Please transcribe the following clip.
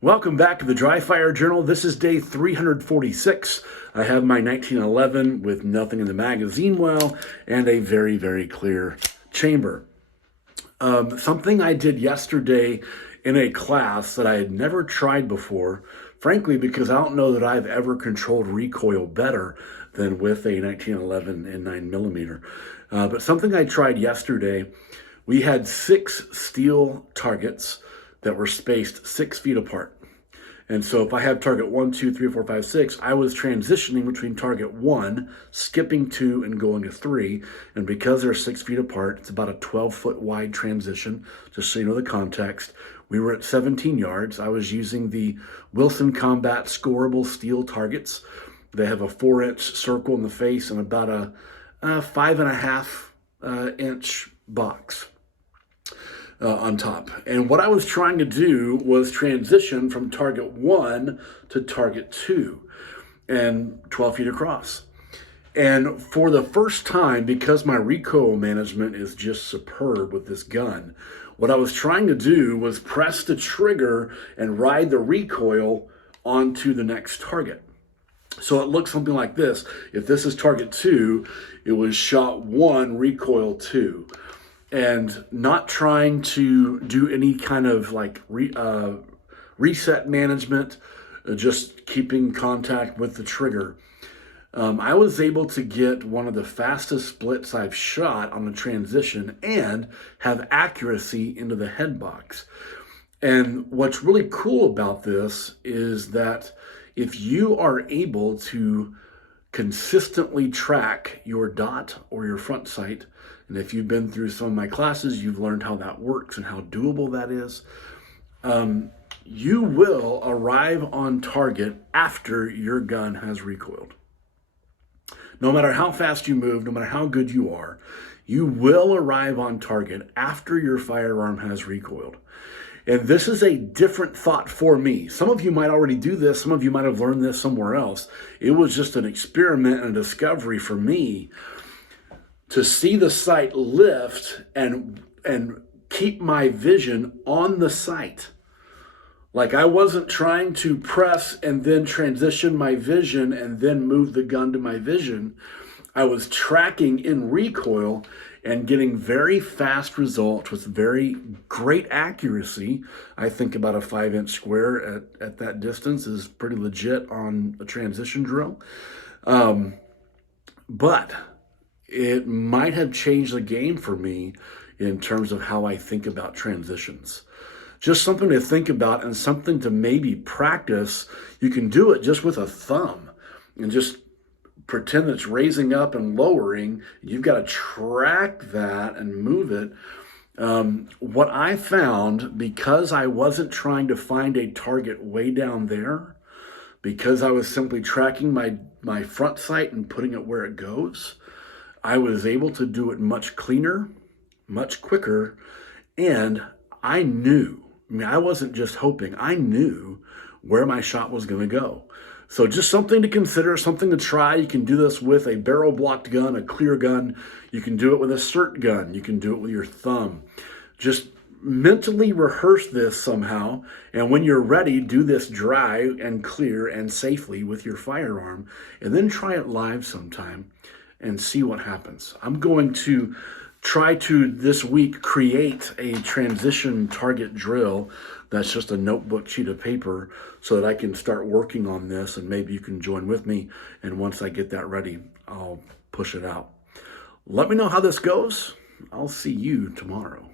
Welcome back to the Dry Fire Journal. This is day 346. I have my 1911 with nothing in the magazine well and a very, very clear chamber. Something I did yesterday in a class that I had never tried before, frankly, because I don't know that I've ever controlled recoil better than with a 1911 and 9mm. But something I tried yesterday, we had 6 steel targets that were spaced 6 feet apart. And so if I have target 1, 2, 3, 4, 5, 6, I was transitioning between target 1, skipping 2, and going to 3. And because they're 6 feet apart, it's about a 12-foot wide transition, just so you know the context. We were at 17 yards. I was using the Wilson Combat scoreable steel targets. They have a 4-inch circle in the face and about a 5.5-inch box on top. And what I was trying to do was transition from target 1 to target 2 and 12 feet across. And for the first time, because my recoil management is just superb with this gun, what I was trying to do was press the trigger and ride the recoil onto the next target. So it looks something like this. If this is target 2, it was shot 1, recoil 2. And not trying to do any kind of like reset management, just keeping contact with the trigger. I was able to get one of the fastest splits I've shot on a transition and have accuracy into the head box. And what's really cool about this is that if you are able to consistently track your dot or your front sight, and if you've been through some of my classes, you've learned how that works and how doable that is. You will arrive on target after your gun has recoiled. No matter how fast you move, no matter how good you are, you will arrive on target after your firearm has recoiled. And this is a different thought for me. Some of you might already do this. Some of you might have learned this somewhere else. It was just an experiment and a discovery for me to see the sight lift and keep my vision on the sight. Like I wasn't trying to press and then transition my vision and then move the gun to my vision. I was tracking in recoil and getting very fast results with very great accuracy. I think about a 5-inch square at that distance is pretty legit on a transition drill. But it might have changed the game for me in terms of how I think about transitions. Just something to think about and something to maybe practice. You can do it just with a thumb and just pretend it's raising up and lowering. You've got to track that and move it. What I found, because I wasn't trying to find a target way down there, because I was simply tracking my front sight and putting it where it goes, I was able to do it much cleaner, much quicker, and I knew. I wasn't just hoping. I knew where my shot was going to go. So just something to consider, something to try. You can do this with a barrel-blocked gun, a clear gun. You can do it with a SIRT gun. You can do it with your thumb. Just mentally rehearse this somehow, and when you're ready, do this dry and clear and safely with your firearm, and then try it live sometime and see what happens. I'm going to try to this week create a transition target drill that's just a notebook sheet of paper so that I can start working on this, and maybe you can join with me, and once I get that ready, I'll push it out. Let me know how this goes. I'll see you tomorrow.